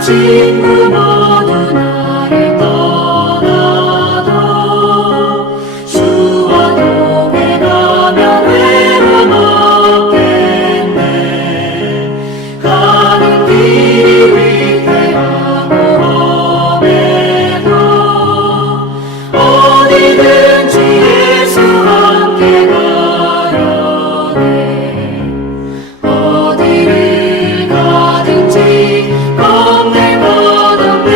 친구 모두 나를 떠나도 주와 동행 가면 외로움 없겠네. 가는 길이 위태하고 험해도 어디든지 예수와 함께 가려네. 어디를 가든지 겁낼 것 없네.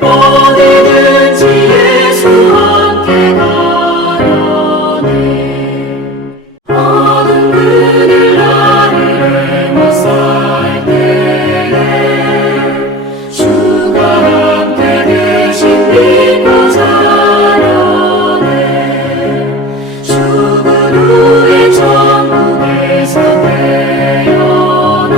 어디든지 예수와 함께 가려네. 어두운 그늘 나를 애워쌀 때에 주가 함께 계신 믿고 자려네. 죽은 후에 천국에서 태어나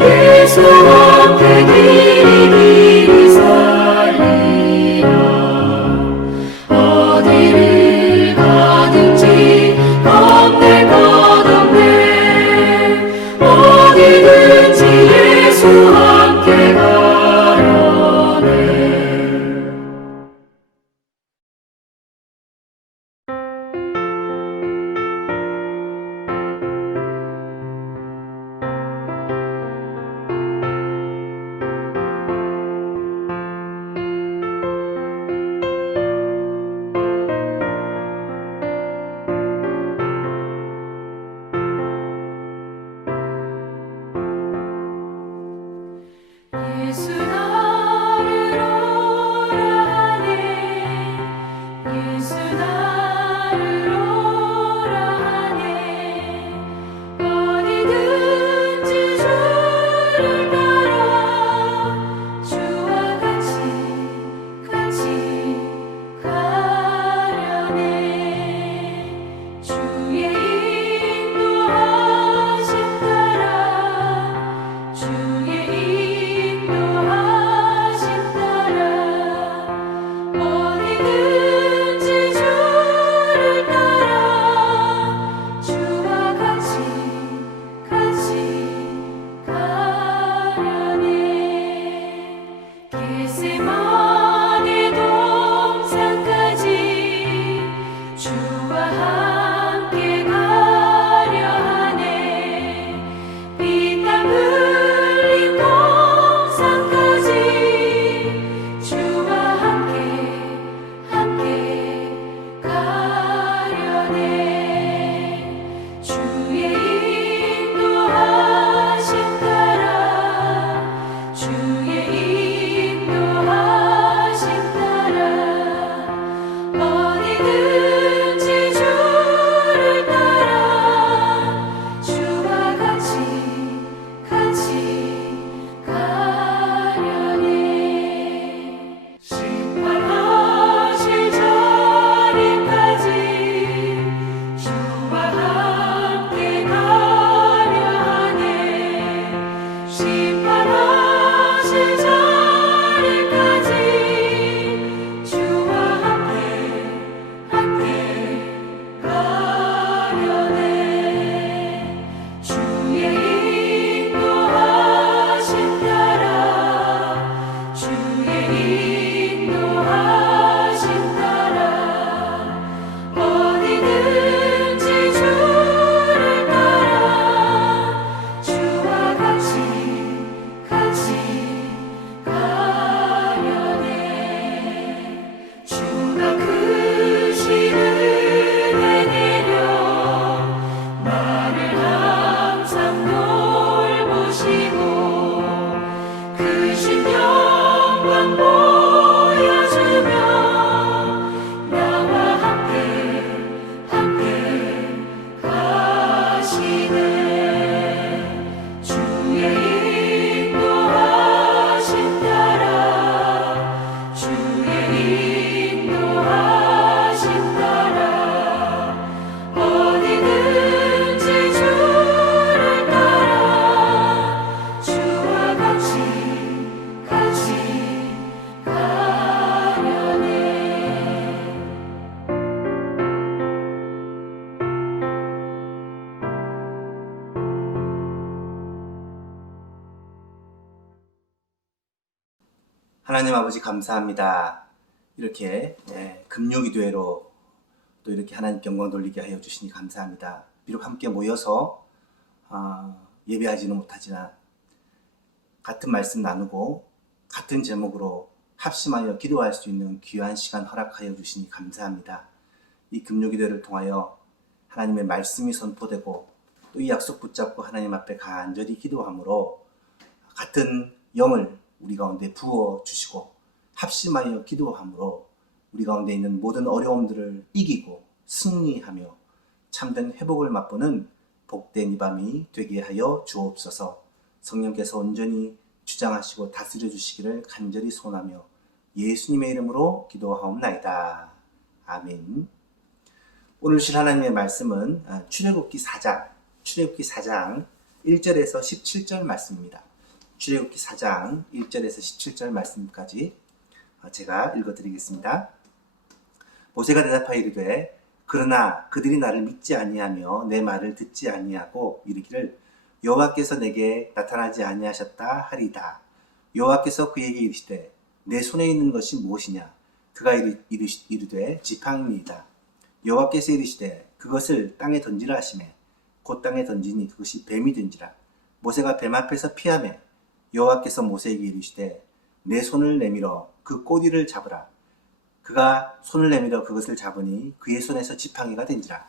예수와 함께 길이 살리라. 어디를 가든지 겁낼 것 없네. 어디든지 예수와 함께 가려네. 예수 나를 오라 하네. 예수 나를 오라 하네. 어디든지 주를 따라 주와 같이 가려네. 주의 인도하심 따라 주의 인도하심 따라 어디든지 주를 따라 주와 같이 가려네. 겟세마네 동산까지 주와 함께 가려 하네. 피땀 흘린 동산까지 주와 함께 가려네. 주의 인도하심 따라 주의 인도하심 따라 어디든지 주를 따라 주와 같이 가려네. 심판하실 자리까지 주와 함께 가려 하네. 심판하실 자리까지 주와 함께 가려네. 주의 인도하심 따라 주의 인도하심 따라 어디든지 주를 따라 주와 같이 가려네. 주가 크신 은혜 내려 나를 항상 돌보시고 크신 영광 하나님 아버지 감사합니다. 이렇게 금요기도회로 또 이렇게 하나님께 영광 돌리게 하여 주시니 감사합니다. 비록 함께 모여서 예배하지는 못하지만 같은 말씀 나누고 같은 제목으로 합심하여 기도할 수 있는 귀한 시간 허락하여 주시니 감사합니다. 이 금요기도회를 통하여 하나님의 말씀이 선포되고 또 이 약속 붙잡고 하나님 앞에 간절히 기도함으로 같은 영을 우리 가운데 부어 주시고 합심하여 기도함으로 우리 가운데 있는 모든 어려움들을 이기고 승리하며 참된 회복을 맛보는 복된 이 밤이 되게 하여 주옵소서. 성령께서 온전히 주장하시고 다스려 주시기를 간절히 소원하며 예수님의 이름으로 기도하옵나이다. 아멘. 오늘 주신 하나님의 말씀은 출애굽기 4장 1절에서 17절 말씀입니다. 출애굽기 4장 1절에서 17절 말씀까지 제가 읽어드리겠습니다. 모세가 대답하여 이르되 그러나 그들이 나를 믿지 아니하며 내 말을 듣지 아니하고 이르기를 여호와께서 내게 나타나지 아니하셨다 하리이다. 여호와께서 그에게 이르시되 내 손에 있는 것이 무엇이냐? 그가 이르되 지팡이니이다. 여호와께서 이르시되 그것을 땅에 던지라 하시매 곧 땅에 던지니 그것이 뱀이 된지라. 모세가 뱀 앞에서 피하매 여호와께서 모세에게 이르시되 내 손을 내밀어 그 꼬리를 잡으라. 그가 손을 내밀어 그것을 잡으니 그의 손에서 지팡이가 된지라.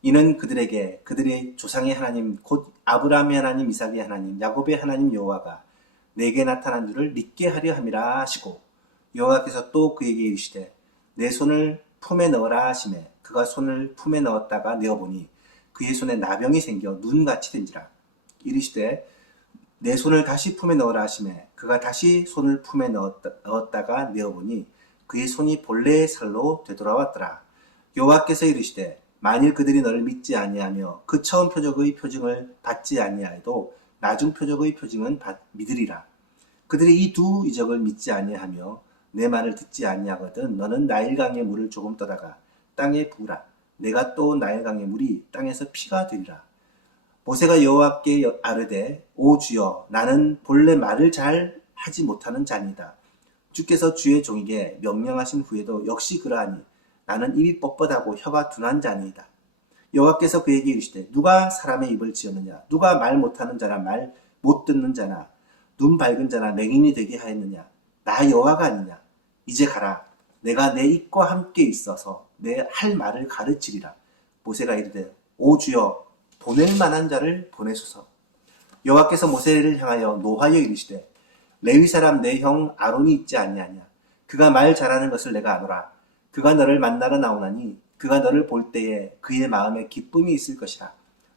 이는 그들에게 그들의 조상의 하나님 곧 아브라함의 하나님 이삭의 하나님 야곱의 하나님 여호와가 내게 나타난 줄을 믿게 하려 함이라 하시고 여호와께서 또 그에게 이르시되 내 손을 품에 넣으라 하시매 그가 손을 품에 넣었다가 내어보니 그의 손에 나병이 생겨 눈같이 된지라. 이르시되 내 손을 다시 품에 넣으라 하시매 그가 다시 손을 품에 넣었다가 내어보니 그의 손이 본래의 살로 되돌아왔더라. 여호와께서 이르시되 만일 그들이 너를 믿지 아니하며 그 처음 표적의 표징을 받지 아니하여도 나중 표적의 표징은 믿으리라. 그들이 이 두 이적을 믿지 아니하며 내 말을 듣지 아니하거든 너는 나일강의 물을 조금 떠다가 땅에 부으라. 내가 또 나일강의 물이 땅에서 피가 되리라. 모세가 여호와께 아뢰되 오 주여 나는 본래 말을 잘 하지 못하는 자니이다. 주께서 주의 종에게 명령하신 후에도 역시 그러하니 나는 입이 뻣뻣하고 혀가 둔한 자니이다. 여호와께서 그에게 이르시되 누가 사람의 입을 지었느냐? 누가 말 못하는 자나 말 못 듣는 자나 눈 밝은 자나 맹인이 되게 하였느냐? 나 여호와가 아니냐? 이제 가라. 내가 내 입과 함께 있어서 내 할 말을 가르치리라. 모세가 이르되 오 주여 보낼 만한 자를 보내소서. 여호와께서 모세를 향하여 노하여 이르시되 레위 사람 내 형 아론이 있지 아니하냐? 그가 말 잘하는 것을 내가 아노라. 그가 너를 만나러 나오나니 그가 너를 볼 때에 그의 마음에 기쁨이 있을 것이라.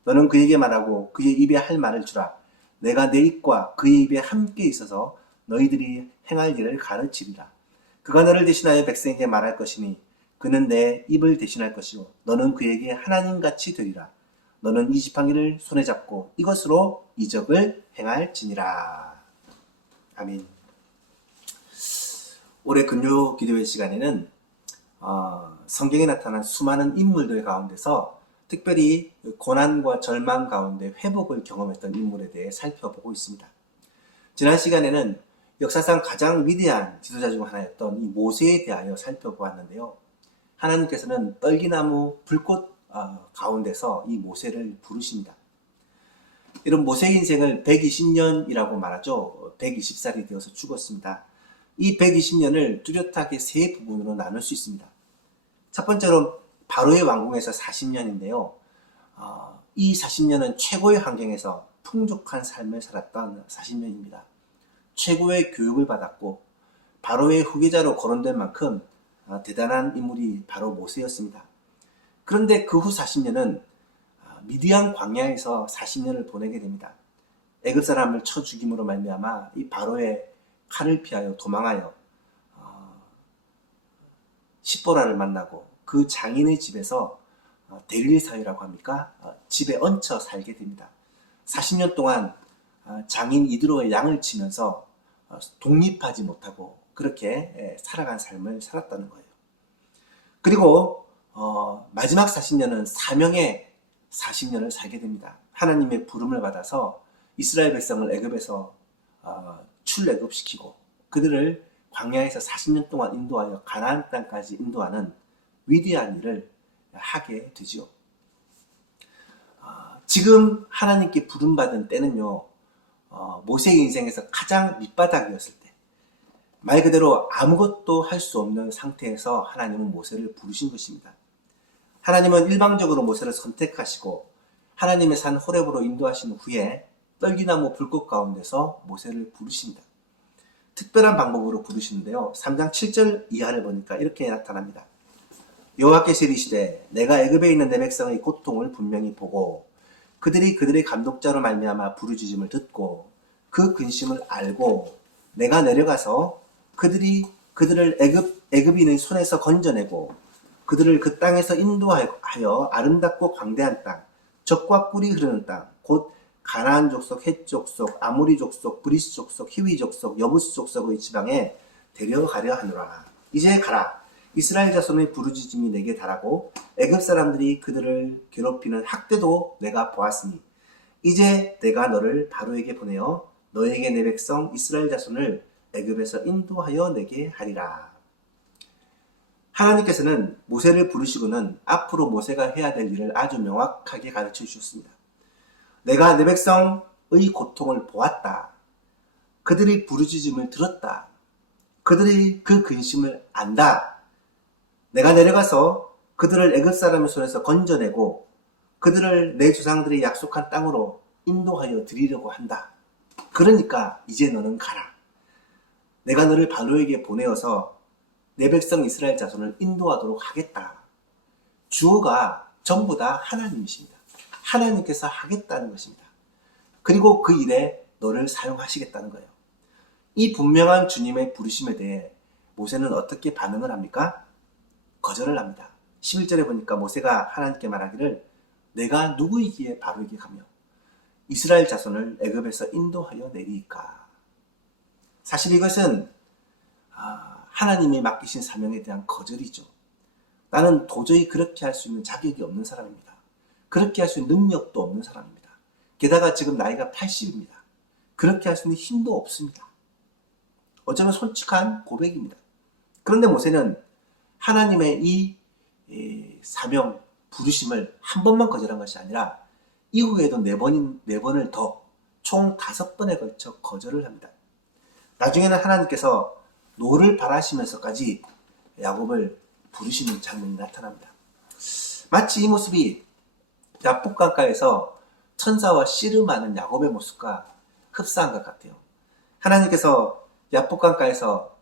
너는 그에게 말하고 그의 입에 할 말을 주라. 내가 내 입과 그의 입에 함께 있어서 너희들이 행할 일을 가르치리라. 그가 너를 대신하여 백성에게 말할 것이니 그는 내 입을 대신할 것이요 너는 그에게 하나님같이 되리라. 너는 이 지팡이를 손에 잡고 이것으로 이적을 행할지니라. 아멘. 올해 금요 기도회 시간에는 성경에 나타난 수많은 인물들 가운데서 특별히 고난과 절망 가운데 회복을 경험했던 인물에 대해 살펴보고 있습니다. 지난 시간에는 역사상 가장 위대한 지도자 중 하나였던 이 모세에 대하여 살펴보았는데요. 하나님께서는 떨기나무 불꽃 가운데서 이 모세를 부르십니다. 이런 모세의 인생을 120년이라고 말하죠. 120살이 되어서 죽었습니다. 이 120년을 뚜렷하게 세 부분으로 나눌 수 있습니다. 첫 번째로 바로의 왕궁에서 40년인데요. 이 40년은 최고의 환경에서 풍족한 삶을 살았던 40년입니다. 최고의 교육을 받았고 바로의 후계자로 거론된 만큼 대단한 인물이 바로 모세였습니다. 그런데 그 후 40년은 미디안 광야에서 40년을 보내게 됩니다. 애굽 사람을 쳐 죽임으로 말미암아 이 바로의 칼을 피하여 도망하여 십보라를 만나고 그 장인의 집에서 대릴 사유라고 합니까? 집에 얹혀 살게 됩니다. 40년 동안 장인 이드로의 양을 치면서 독립하지 못하고 그렇게 살아간 삶을 살았다는 거예요. 그리고 마지막 40년은 사명의 40년을 살게 됩니다. 하나님의 부름을 받아서 이스라엘 백성을 애굽에서 출애굽시키고 그들을 광야에서 40년 동안 인도하여 가나안 땅까지 인도하는 위대한 일을 하게 되지요. 지금 하나님께 부름받은 때는요, 모세의 인생에서 가장 밑바닥이었을 때, 말 그대로 아무것도 할 수 없는 상태에서 하나님은 모세를 부르신 것입니다. 하나님은 일방적으로 모세를 선택하시고 하나님의 산 호렙으로 인도하신 후에 떨기나무 불꽃 가운데서 모세를 부르십니다. 특별한 방법으로 부르시는데요. 3장 7절 이하를 보니까 이렇게 나타납니다. 여호와께서 이르시되 내가 애굽에 있는 내 백성의 고통을 분명히 보고 그들이 그들의 감독자로 말미암아 부르짖음을 듣고 그 근심을 알고 내가 내려가서 그들을 애굽인의 손에서 건져내고 그들을 그 땅에서 인도하여 아름답고 광대한 땅, 젖과 꿀이 흐르는 땅, 곧 가나안 족속, 헷 족속, 아모리 족속, 브리스 족속, 히위 족속, 여부스 족속의 지방에 데려가려 하노라. 이제 가라. 이스라엘 자손의 부르짖음이 내게 달하고 애굽 사람들이 그들을 괴롭히는 학대도 내가 보았으니 이제 내가 너를 바로에게 보내어 너에게 내 백성 이스라엘 자손을 애굽에서 인도하여 내게 하리라. 하나님께서는 모세를 부르시고는 앞으로 모세가 해야 될 일을 아주 명확하게 가르쳐 주셨습니다. 내가 내 백성의 고통을 보았다. 그들의 부르짖음을 들었다. 그들의 그 근심을 안다. 내가 내려가서 그들을 애굽 사람의 손에서 건져내고 그들을 내 조상들이 약속한 땅으로 인도하여 드리려고 한다. 그러니까 이제 너는 가라. 내가 너를 바로에게 보내어서 내 백성 이스라엘 자손을 인도하도록 하겠다. 주어가 전부 다 하나님이십니다. 하나님께서 하겠다는 것입니다. 그리고 그 일에 너를 사용하시겠다는 거예요. 이 분명한 주님의 부르심에 대해 모세는 어떻게 반응을 합니까? 거절을 합니다. 11절에 보니까 모세가 하나님께 말하기를 내가 누구이기에 바로에게 가며 이스라엘 자손을 애굽에서 인도하여 내리까. 사실 이것은 하나님이 맡기신 사명에 대한 거절이죠. 나는 도저히 그렇게 할 수 있는 자격이 없는 사람입니다. 그렇게 할 수 있는 능력도 없는 사람입니다. 게다가 지금 나이가 80입니다. 그렇게 할 수 있는 힘도 없습니다. 어쩌면 솔직한 고백입니다. 그런데 모세는 하나님의 이 사명, 부르심을 한 번만 거절한 것이 아니라 이후에도 네 번을 더 총 5번에 걸쳐 거절을 합니다. 나중에는 하나님께서 노를 바라시면서까지 야곱을 부르시는 장면이 나타납니다. 마치 이 모습이 야복강가에서 천사와 씨름하는 야곱의 모습과 흡사한 것 같아요. 하나님께서 야복강가에서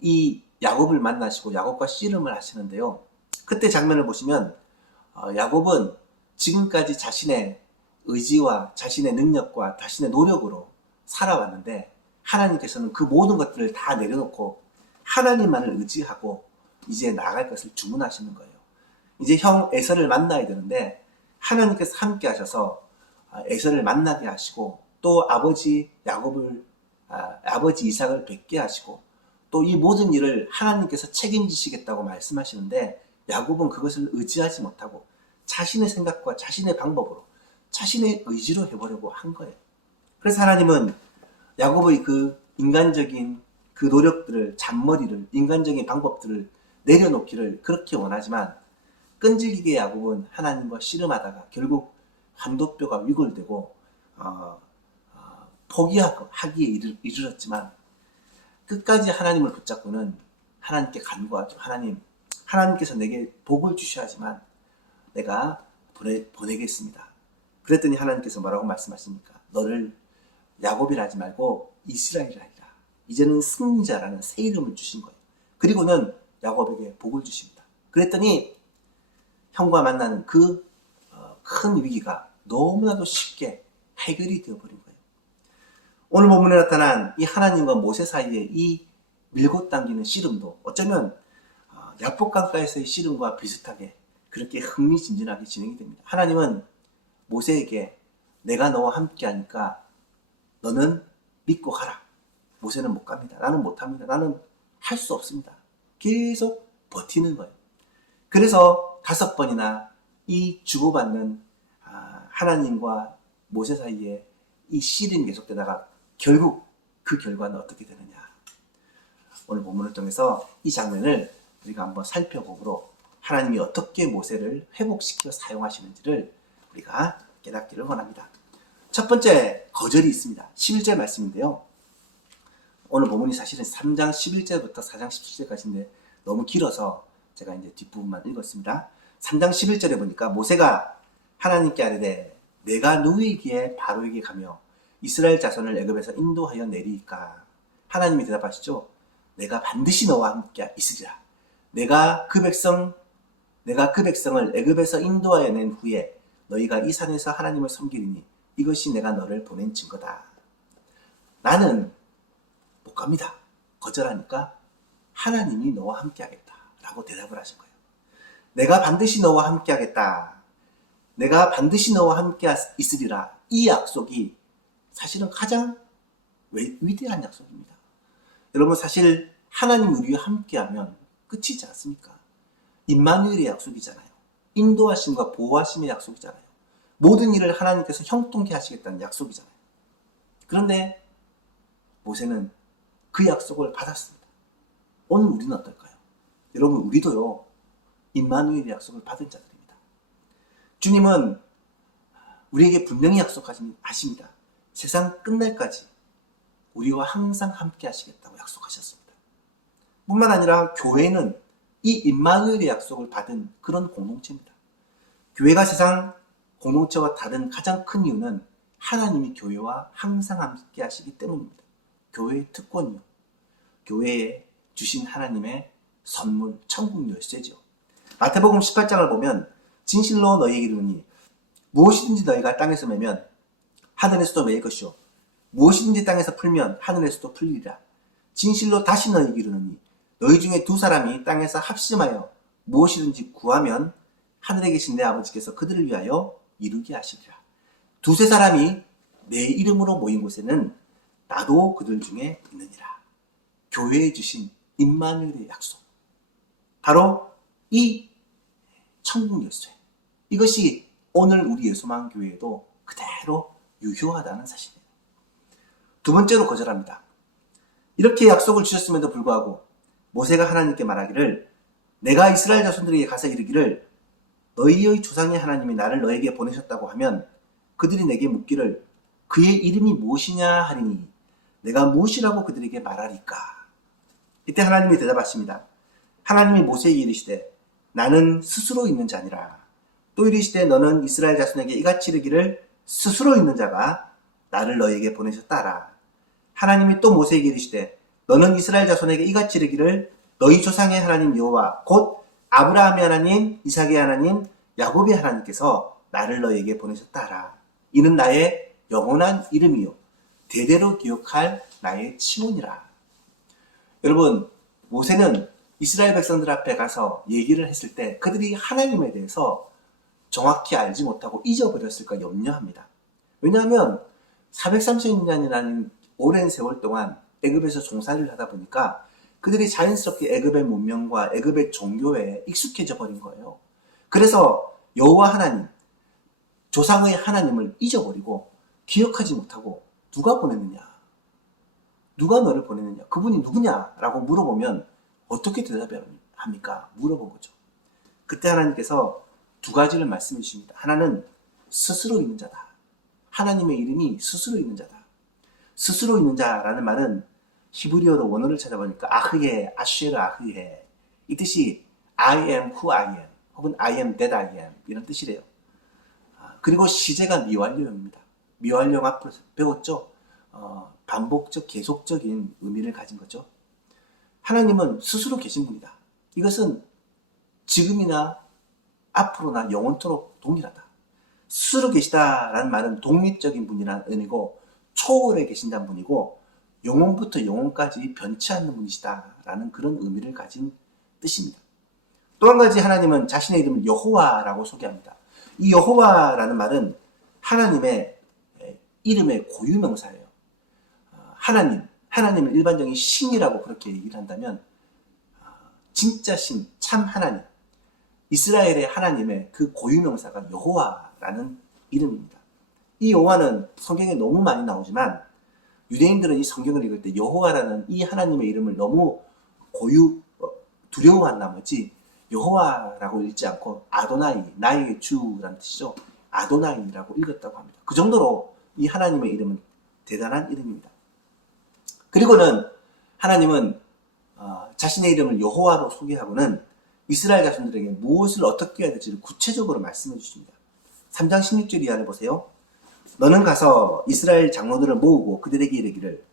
이 야곱을 만나시고 야곱과 씨름을 하시는데요. 그때 장면을 보시면 야곱은 지금까지 자신의 의지와 자신의 능력과 자신의 노력으로 살아왔는데 하나님께서는 그 모든 것들을 다 내려놓고 하나님만을 의지하고 이제 나아갈 것을 주문하시는 거예요. 이제 형 에서를 만나야 되는데 하나님께서 함께 하셔서 에서를 만나게 하시고 또 아버지 야곱을 아버지 이삭을 뵙게 하시고 또 이 모든 일을 하나님께서 책임지시겠다고 말씀하시는데 야곱은 그것을 의지하지 못하고 자신의 생각과 자신의 방법으로 자신의 의지로 해보려고 한 거예요. 그래서 하나님은 야곱의 그 인간적인 그 노력들을, 잔머리를, 인간적인 방법들을 내려놓기를 그렇게 원하지만 끈질기게 야곱은 하나님과 씨름하다가 결국 환도뼈가 위골되고 포기하기에 이르렀지만 끝까지 하나님을 붙잡고는 하나님께 간구하죠. 하나님께서 내게 복을 주셔야지만 내가 보내겠습니다. 그랬더니 하나님께서 뭐라고 말씀하십니까? 너를 야곱이라 하지 말고 이스라엘이라 하리라. 이제는 승리자라는 새 이름을 주신 거예요. 그리고는 야곱에게 복을 주십니다. 그랬더니 형과 만나는 그 큰 위기가 너무나도 쉽게 해결이 되어버린 거예요. 오늘 본문에 나타난 이 하나님과 모세 사이의 이 밀고 당기는 씨름도 어쩌면 야복강가에서의 씨름과 비슷하게 그렇게 흥미진진하게 진행이 됩니다. 하나님은 모세에게 내가 너와 함께 하니까 너는 믿고 가라. 모세는 못 갑니다. 나는 못 합니다. 나는 할 수 없습니다. 계속 버티는 거예요. 그래서 5번이나 이 주고받는 하나님과 모세 사이에 이 씨름이 계속되다가 결국 그 결과는 어떻게 되느냐. 오늘 본문을 통해서 이 장면을 우리가 한번 살펴보므로 하나님이 어떻게 모세를 회복시켜 사용하시는지를 우리가 깨닫기를 원합니다. 첫 번째 거절이 있습니다. 11절 말씀인데요. 오늘 본문이 사실은 3장 11절부터 4장 17절까지인데 너무 길어서 제가 이제 뒷부분만 읽었습니다. 3장 11절에 보니까 모세가 하나님께 아뢰되 내가 누구이기에 바로에게 가며 이스라엘 자손을 애굽에서 인도하여 내리이까. 하나님이 대답하시죠. 내가 반드시 너와 함께 있으리라. 내가 그 백성을 애굽에서 인도하여 낸 후에 너희가 이 산에서 하나님을 섬기리니 이것이 내가 너를 보낸 증거다. 나는 못 갑니다. 거절하니까 하나님이 너와 함께 하겠다 라고 대답을 하신 거예요. 내가 반드시 너와 함께 하겠다. 내가 반드시 너와 함께 있으리라. 이 약속이 사실은 가장 위대한 약속입니다. 여러분, 사실 하나님 우리와 함께하면 끝이지 않습니까? 임마누엘의 약속이잖아요. 인도하심과 보호하심의 약속이잖아요. 모든 일을 하나님께서 형통케 하시겠다는 약속이잖아요. 그런데 모세는 그 약속을 받았습니다. 오늘 우리는 어떨까요? 여러분, 우리도요, 임마누엘의 약속을 받은 자들입니다. 주님은 우리에게 분명히 약속하십니다. 세상 끝날까지 우리와 항상 함께 하시겠다고 약속하셨습니다. 뿐만 아니라 교회는 이 임마누엘의 약속을 받은 그런 공동체입니다. 교회가 세상 공동체와 다른 가장 큰 이유는 하나님이 교회와 항상 함께 하시기 때문입니다. 교회의 특권이요. 교회에 주신 하나님의 선물, 천국 열쇠죠. 마태복음 18장을 보면 진실로 너희에게 이르노니 무엇이든지 너희가 땅에서 매면 하늘에서도 매일 것이요 무엇이든지 땅에서 풀면 하늘에서도 풀리리라. 진실로 다시 너희에게 이르노니 너희 중에 두 사람이 땅에서 합심하여 무엇이든지 구하면 하늘에 계신 내 아버지께서 그들을 위하여 이루게 하시리라. 두세 사람이 내 이름으로 모인 곳에는 나도 그들 중에 있느니라. 교회에 주신 임마누엘의 약속, 바로 이 천국 열쇠, 이것이 오늘 우리 예수만 교회에도 그대로 유효하다는 사실이에요. 두 번째로 거절합니다. 이렇게 약속을 주셨음에도 불구하고 모세가 하나님께 말하기를 내가 이스라엘 자손들에게 가서 이르기를 너희의 조상의 하나님이 나를 너에게 보내셨다고 하면 그들이 내게 묻기를 그의 이름이 무엇이냐 하리니 내가 무엇이라고 그들에게 말하리까. 이때 하나님이 대답하십니다. 하나님이 모세에게 이르시되 나는 스스로 있는 자니라. 또 이르시되 너는 이스라엘 자손에게 이같이 이르기를 스스로 있는 자가 나를 너희에게 보내셨다 하라. 하나님이 또 모세에게 이르시되 너는 이스라엘 자손에게 이같이 이르기를 너희 조상의 하나님 여호와 곧 아브라함의 하나님, 이삭의 하나님, 야곱의 하나님께서 나를 너희에게 보내셨다 하라. 이는 나의 영원한 이름이요 대대로 기억할 나의 칭호니라. 여러분, 모세는 이스라엘 백성들 앞에 가서 얘기를 했을 때 그들이 하나님에 대해서 정확히 알지 못하고 잊어버렸을까 염려합니다. 왜냐하면 430년이라는 오랜 세월 동안 애굽에서 종살이를 하다 보니까 그들이 자연스럽게 애굽의 문명과 애굽의 종교에 익숙해져 버린 거예요. 그래서 여호와 하나님, 조상의 하나님을 잊어버리고 기억하지 못하고 누가 보냈느냐? 누가 너를 보냈느냐? 그분이 누구냐라고 물어보면 어떻게 대답합니까? 물어본 거죠. 그때 하나님께서 두 가지를 말씀해 주십니다. 하나는 스스로 있는 자다. 하나님의 이름이 스스로 있는 자다. 스스로 있는 자라는 말은 히브리어로 원어를 찾아보니까 아흐예, 아쉐르 아흐예, 이 뜻이 I am who I am 혹은 I am that I am 이런 뜻이래요. 그리고 시제가 미완료입니다. 미완료 앞으로 배웠죠? 반복적, 계속적인 의미를 가진 거죠. 하나님은 스스로 계신 분이다. 이것은 지금이나 앞으로나 영원토록 동일하다. 스스로 계시다라는 말은 독립적인 분이라는 의미고 초월에 계신다는 분이고 영원부터 영원까지 변치 않는 분이시다라는 그런 의미를 가진 뜻입니다. 또 한 가지 하나님은 자신의 이름을 여호와라고 소개합니다. 이 여호와라는 말은 하나님의 이름의 고유명사예요. 하나님은 일반적인 신이라고 그렇게 얘기를 한다면 진짜 신, 참 하나님, 이스라엘의 하나님의 그 고유명사가 여호와라는 이름입니다. 이 여호와는 성경에 너무 많이 나오지만 유대인들은 이 성경을 읽을 때 여호와라는 이 하나님의 이름을 너무 두려워한 나머지 여호와라고 읽지 않고 아도나이, 나의 주라는 뜻이죠. 아도나이라고 읽었다고 합니다. 그 정도로 이 하나님의 이름은 대단한 이름입니다. 그리고는 하나님은 자신의 이름을 여호와로 소개하고는 이스라엘 자손들에게 무엇을 어떻게 해야 될지를 구체적으로 말씀해 주십니다. 3장 16절 이하를 보세요. 너는 가서 이스라엘 장로들을 모으고 그들에게 이르기를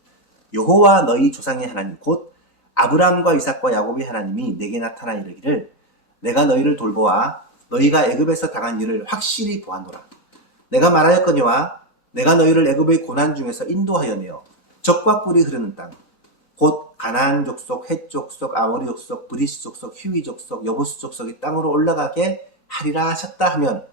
여호와 너희 조상의 하나님 곧 아브라함과 이삭과 야곱의 하나님이 내게 나타나 이르기를 내가 너희를 돌보아 너희가 애굽에서 당한 일을 확실히 보았노라. 내가 말하였거니와 내가 너희를 애굽의 고난 중에서 인도하여 내어 적과 꿀이 흐르는 땅 곧 가나안 족속, 헷 족속, 아모리 족속, 브리스 족속, 휴위 족속, 여부스 족속의 땅으로 올라가게 하리라 하셨다 하면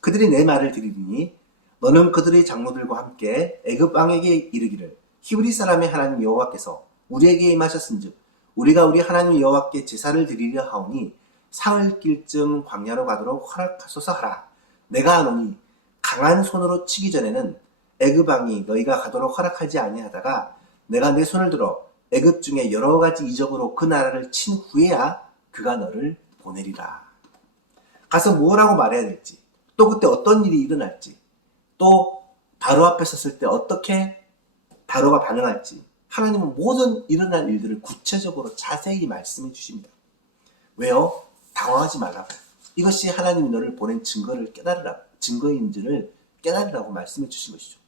그들이 내 말을 들으리니 너는 그들의 장로들과 함께 애굽 왕에게 이르기를 히브리 사람의 하나님 여호와께서 우리에게 임하셨은즉 우리가 우리 하나님 여호와께 제사를 드리려 하오니 사흘길쯤 광야로 가도록 허락하소서 하라. 내가 아노니 강한 손으로 치기 전에는 애굽 왕이 너희가 가도록 허락하지 아니하다가 내가 내 손을 들어 애굽 중에 여러 가지 이적으로 그 나라를 친 후에야 그가 너를 보내리라. 가서 뭐라고 말해야 될지, 또 그때 어떤 일이 일어날지, 또 바로 앞에 섰을 때 어떻게 바로가 반응할지 하나님은 모든 일어날 일들을 구체적으로 자세히 말씀해 주십니다. 왜요? 당황하지 말라고. 이것이 하나님이 너를 보낸 증거를 깨달으라고, 증거인지를 깨달으라고 말씀해 주신 것이죠.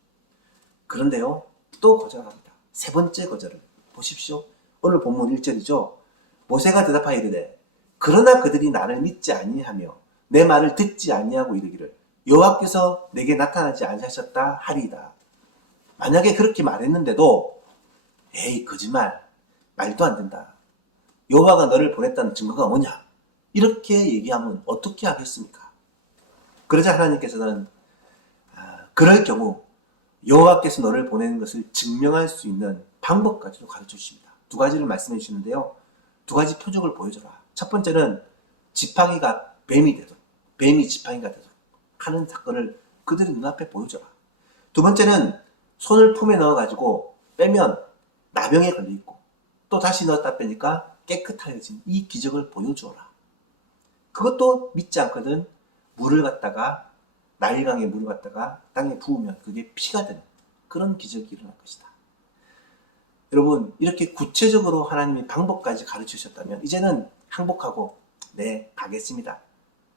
그런데요, 또 거절합니다. 세 번째 거절을 보십시오. 오늘 본문 1절이죠. 모세가 대답하여 이르되 그러나 그들이 나를 믿지 아니하며 내 말을 듣지 아니하고 이르기를 여호와께서 내게 나타나지 아니하셨다 하리이다. 만약에 그렇게 말했는데도 에이 거짓말, 말도 안 된다. 여호와가 너를 보냈다는 증거가 뭐냐? 이렇게 얘기하면 어떻게 하겠습니까? 그러자 하나님께서는 그럴 경우 여호와께서 너를 보내는 것을 증명할 수 있는 방법까지도 가르쳐 주십니다. 두 가지를 말씀해 주시는데요. 두 가지 표적을 보여줘라. 첫 번째는 지팡이가 뱀이 되도록, 뱀이 지팡이가 되도록 하는 사건을 그들의 눈앞에 보여줘라. 두 번째는 손을 품에 넣어가지고 빼면 나병에 걸려있고 또 다시 넣었다 빼니까 깨끗해진 이 기적을 보여주어라. 그것도 믿지 않거든 물을 갖다가 나일강에 물을 갖다가 땅에 부으면 그게 피가 되는 그런 기적이 일어날 것이다. 여러분 이렇게 구체적으로 하나님이 방법까지 가르치셨다면 이제는 항복하고 네 가겠습니다.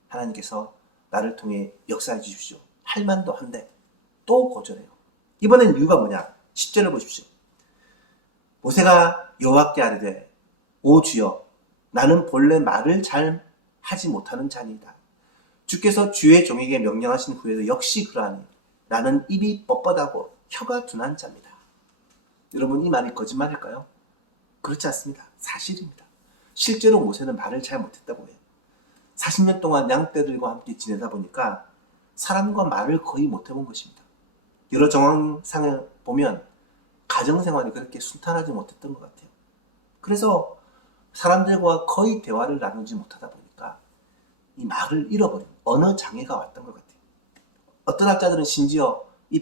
하나님께서 나를 통해 역사해 주십시오. 할 만도 한데 또 거절해요. 이번엔 이유가 뭐냐? 10절을 보십시오. 모세가 여호와께 아뢰되 오 주여 나는 본래 말을 잘 하지 못하는 자니이다. 주께서 주의 종에게 명령하신 후에도 역시 그러하니 나는 입이 뻣뻣하고 혀가 둔한 자입니다. 여러분 이 말이 거짓말일까요? 그렇지 않습니다. 사실입니다. 실제로 모세는 말을 잘 못했다고 해요. 40년 동안 양떼들과 함께 지내다 보니까 사람과 말을 거의 못해본 것입니다. 여러 정황상을 보면 가정생활이 그렇게 순탄하지 못했던 것 같아요. 그래서 사람들과 거의 대화를 나누지 못하다 보니까 이 말을 잃어버린 언어 장애가 왔던 것 같아요. 어떤 학자들은 심지어 이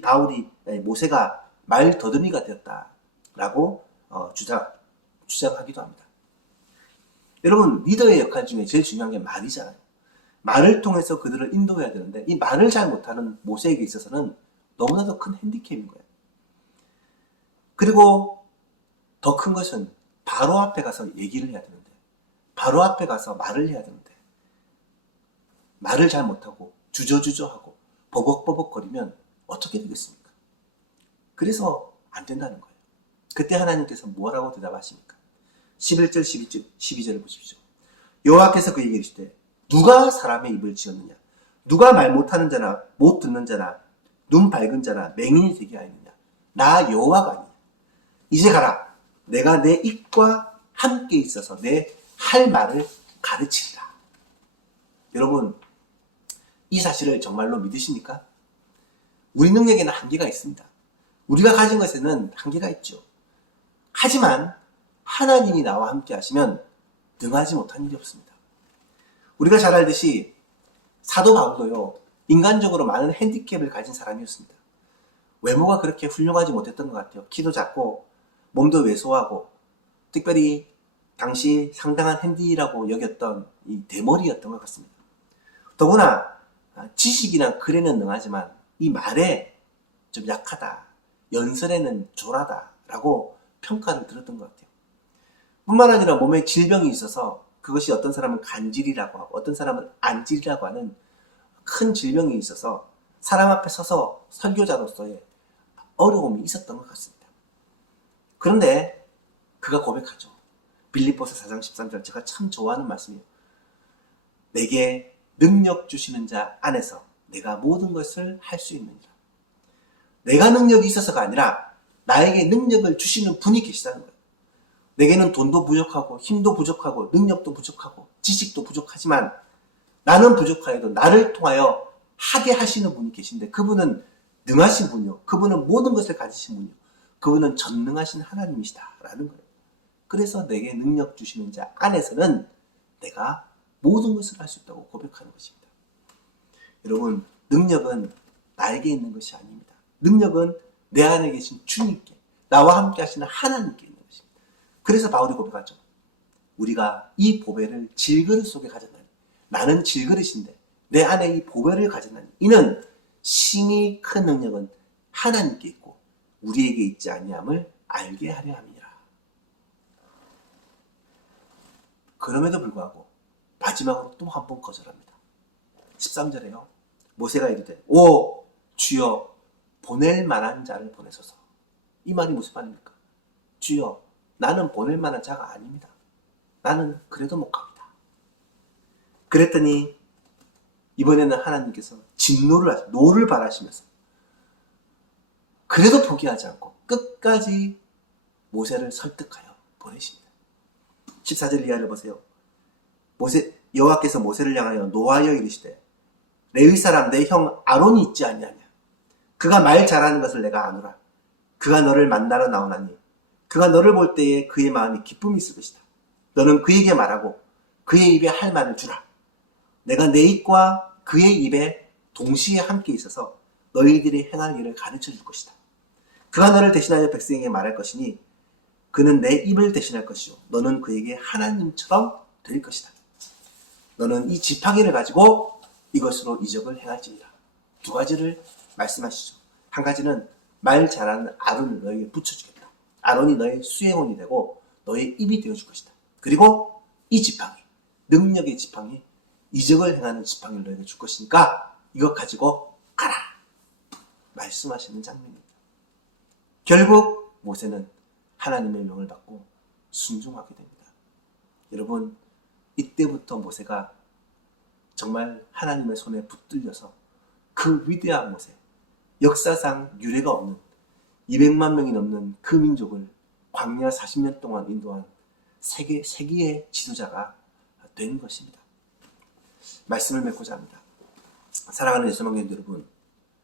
모세가 말 더듬이가 되었다라고 주장하기도 합니다. 여러분 리더의 역할 중에 제일 중요한 게 말이잖아요. 말을 통해서 그들을 인도해야 되는데 이 말을 잘 못하는 모세에게 있어서는 너무나도 큰 핸디캡인 거예요. 그리고 더 큰 것은 바로 앞에 가서 얘기를 해야 되는데 바로 앞에 가서 말을 해야 되는데 말을 잘 못하고 주저주저하고 버벅버벅거리면 어떻게 되겠습니까? 그래서 안 된다는 거예요. 그때 하나님께서 뭐라고 대답하십니까? 11절 12절을 보십시오. 여호와께서 그에게 이르시되 누가 사람의 입을 지었느냐? 누가 말 못하는 자나 못 듣는 자나 눈 밝은 자나 맹인이 되게 하였느냐? 나 여호와가 아니냐? 이제 가라. 내가 내 입과 함께 있어서 내 할 말을 가르치리라. 여러분 이 사실을 정말로 믿으십니까? 우리 능력에는 한계가 있습니다. 우리가 가진 것에는 한계가 있죠. 하지만 하나님이 나와 함께 하시면 능하지 못한 일이 없습니다. 우리가 잘 알듯이 사도 바울도요 인간적으로 많은 핸디캡을 가진 사람이었습니다. 외모가 그렇게 훌륭하지 못했던 것 같아요. 키도 작고 몸도 왜소하고 특별히 당시 상당한 핸디라고 여겼던 이 대머리였던 것 같습니다. 더구나 지식이나 글에는 능하지만 이 말에 좀 약하다, 연설에는 조라다라고 평가를 들었던 것 같아요. 뿐만 아니라 몸에 질병이 있어서 그것이 어떤 사람은 간질이라고 하고 어떤 사람은 안질이라고 하는 큰 질병이 있어서 사람 앞에 서서 설교자로서의 어려움이 있었던 것 같습니다. 그런데 그가 고백하죠. 빌립보서 4장 13절, 제가 참 좋아하는 말씀이에요. 내게 능력 주시는 자 안에서 내가 모든 것을 할 수 있느니라. 내가 능력이 있어서가 아니라 나에게 능력을 주시는 분이 계시다는 거예요. 내게는 돈도 부족하고 힘도 부족하고 능력도 부족하고 지식도 부족하지만 나는 부족하여도 나를 통하여 하게 하시는 분이 계신데 그분은 능하신 분이요. 그분은 모든 것을 가지신 분이요. 그분은 전능하신 하나님이시다라는 거예요. 그래서 내게 능력 주시는 자 안에서는 내가 모든 것을 할 수 있다고 고백하는 것입니다. 여러분, 능력은 나에게 있는 것이 아닙니다. 능력은 내 안에 계신 주님께, 나와 함께 하시는 하나님께 있는 것입니다. 그래서 바울이 고백하죠. 우리가 이 보배를 질그릇 속에 가졌나니, 나는 질그릇인데 내 안에 이 보배를 가졌나니, 이는 심히 큰 능력은 하나님께 있고 우리에게 있지 아니함을 알게 하려 함이라. 그럼에도 불구하고 마지막으로 또 한 번 거절합니다. 13절에요. 모세가 이르되 오 주여 보낼 만한 자를 보내소서. 이 말이 무슨 말입니까? 주여, 나는 보낼 만한 자가 아닙니다. 나는 그래도 못 갑니다. 그랬더니 이번에는 하나님께서 노를 바라시면서 그래도 포기하지 않고 끝까지 모세를 설득하여 보내십니다. 14절 이하를 보세요. 여호와께서 모세를 향하여 노하여 이르시되 레위 사람 내 형 아론이 있지 아니하냐. 그가 말 잘하는 것을 내가 아노라. 그가 너를 만나러 나오나니 그가 너를 볼 때에 그의 마음이 기쁨이 있을 것이다. 너는 그에게 말하고 그의 입에 할 말을 주라. 내가 내 입과 그의 입에 동시에 함께 있어서 너희들이 행할 일을 가르쳐 줄 것이다. 그가 너를 대신하여 백성에게 말할 것이니 그는 내 입을 대신할 것이요 너는 그에게 하나님처럼 될 것이다. 너는 이 지팡이를 가지고 이것으로 이적을 행할지니라. 두 가지를 말씀하시죠. 한 가지는 말 잘하는 아론을 너에게 붙여주겠다. 아론이 너의 수행원이 되고 너의 입이 되어줄 것이다. 그리고 이 지팡이, 능력의 지팡이, 이적을 행하는 지팡이를 너에게 줄 것이니까 이것 가지고 가라. 말씀하시는 장면입니다. 결국 모세는 하나님의 명을 받고 순종하게 됩니다. 여러분, 이때부터 모세가 정말 하나님의 손에 붙들려서 그 위대한 모세, 역사상 유례가 없는 200만 명이 넘는 그 민족을 광야 40년 동안 인도한 세계의 지도자가 된 것입니다. 말씀을 맺고자 합니다. 사랑하는 예수님의 여러분,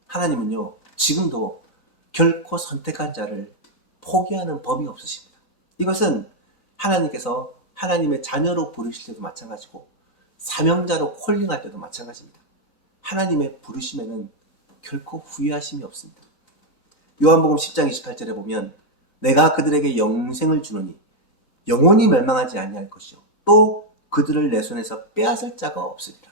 하나님은요 지금도 결코 선택한 자를 포기하는 법이 없으십니다. 이것은 하나님께서 하나님의 자녀로 부르실 때도 마찬가지고 사명자로 콜링할 때도 마찬가지입니다. 하나님의 부르심에는 결코 후회하심이 없습니다. 요한복음 10장 28절에 보면 내가 그들에게 영생을 주노니 영원히 멸망하지 아니할 것이요 또 그들을 내 손에서 빼앗을 자가 없으리라.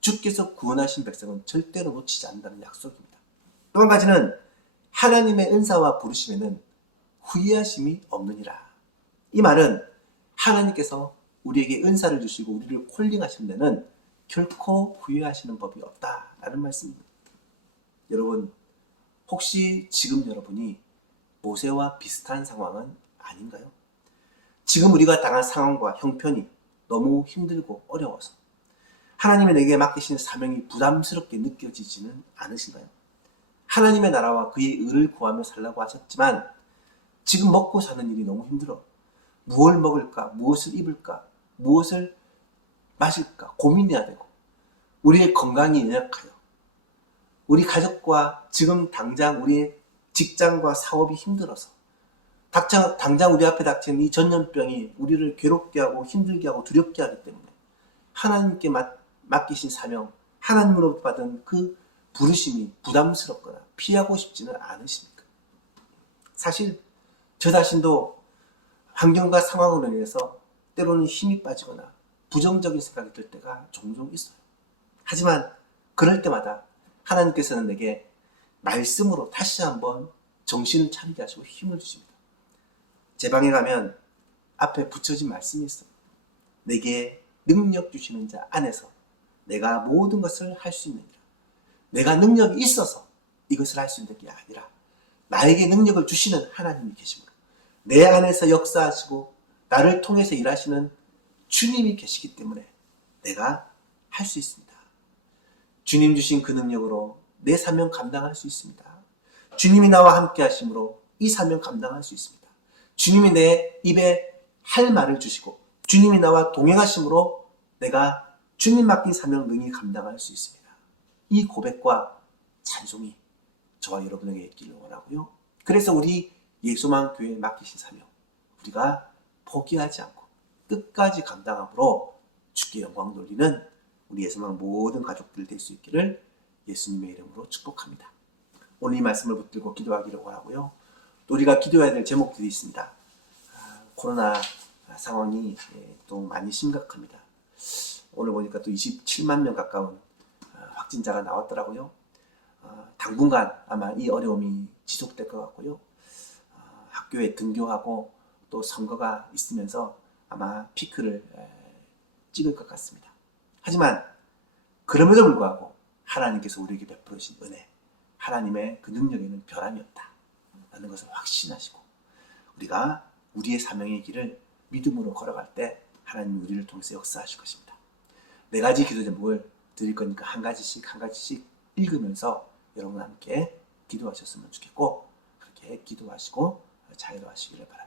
주께서 구원하신 백성은 절대로 놓치지 않는다는 약속입니다. 또 한 가지는 하나님의 은사와 부르심에는 후회하심이 없느니라. 이 말은 하나님께서 우리에게 은사를 주시고 우리를 콜링하신 데는 결코 후회하시는 법이 없다라는 말씀입니다. 여러분, 혹시 지금 여러분이 모세와 비슷한 상황은 아닌가요? 지금 우리가 당한 상황과 형편이 너무 힘들고 어려워서 하나님이 내게 맡기신 사명이 부담스럽게 느껴지지는 않으신가요? 하나님의 나라와 그의 의를 구하며 살라고 하셨지만 지금 먹고 사는 일이 너무 힘들어. 무엇을 먹을까? 무엇을 입을까? 무엇을 마실까? 고민해야 되고 우리의 건강이 연약하여 우리 가족과 지금 당장 우리의 직장과 사업이 힘들어서 당장 우리 앞에 닥친 이 전염병이 우리를 괴롭게 하고 힘들게 하고 두렵게 하기 때문에 하나님께 맡기신 사명, 하나님으로부터 받은 그 부르심이 부담스럽거나 피하고 싶지는 않으십니까? 사실 저 자신도 환경과 상황으로 인해서 때로는 힘이 빠지거나 부정적인 생각이 들 때가 종종 있어요. 하지만 그럴 때마다 하나님께서는 내게 말씀으로 다시 한번 정신을 차리게 하시고 힘을 주십니다. 제 방에 가면 앞에 붙여진 말씀이 있어요. 내게 능력 주시는 자 안에서 내가 모든 것을 할 수 있느니라. 내가 능력이 있어서 이것을 할 수 있는 게 아니라 나에게 능력을 주시는 하나님이 계십니다. 내 안에서 역사하시고 나를 통해서 일하시는 주님이 계시기 때문에 내가 할 수 있습니다. 주님 주신 그 능력으로 내 사명 감당할 수 있습니다. 주님이 나와 함께 하심으로 이 사명 감당할 수 있습니다. 주님이 내 입에 할 말을 주시고 주님이 나와 동행하심으로 내가 주님 맡긴 사명 능히 감당할 수 있습니다. 이 고백과 찬송이 저와 여러분에게 있기를 원하고요. 그래서 우리 예수만 교회에 맡기신 사명 우리가 포기하지 않고 끝까지 감당함으로 주께 영광 돌리는 우리 예수만 모든 가족들 될 수 있기를 예수님의 이름으로 축복합니다. 오늘 이 말씀을 붙들고 기도하기를 원하고요. 또 우리가 기도해야 될 제목들이 있습니다. 코로나 상황이 또 많이 심각합니다. 오늘 보니까 또 27만 명 가까운 확진자가 나왔더라고요. 당분간 아마 이 어려움이 지속될 것 같고요. 학교에 등교하고 또 선거가 있으면서 아마 피크를 찍을 것 같습니다. 하지만 그럼에도 불구하고 하나님께서 우리에게 베풀으신 은혜, 하나님의 그 능력에는 변함이 없다 라는 것을 확신하시고 우리가 우리의 사명의 길을 믿음으로 걸어갈 때 하나님이 우리를 통해서 역사하실 것입니다. 4가지 기도 제목을 드릴 거니까 한 가지씩 읽으면서 여러분 함께 기도하셨으면 좋겠고 그렇게 기도하시고 자유로워하시기를 바랍니다.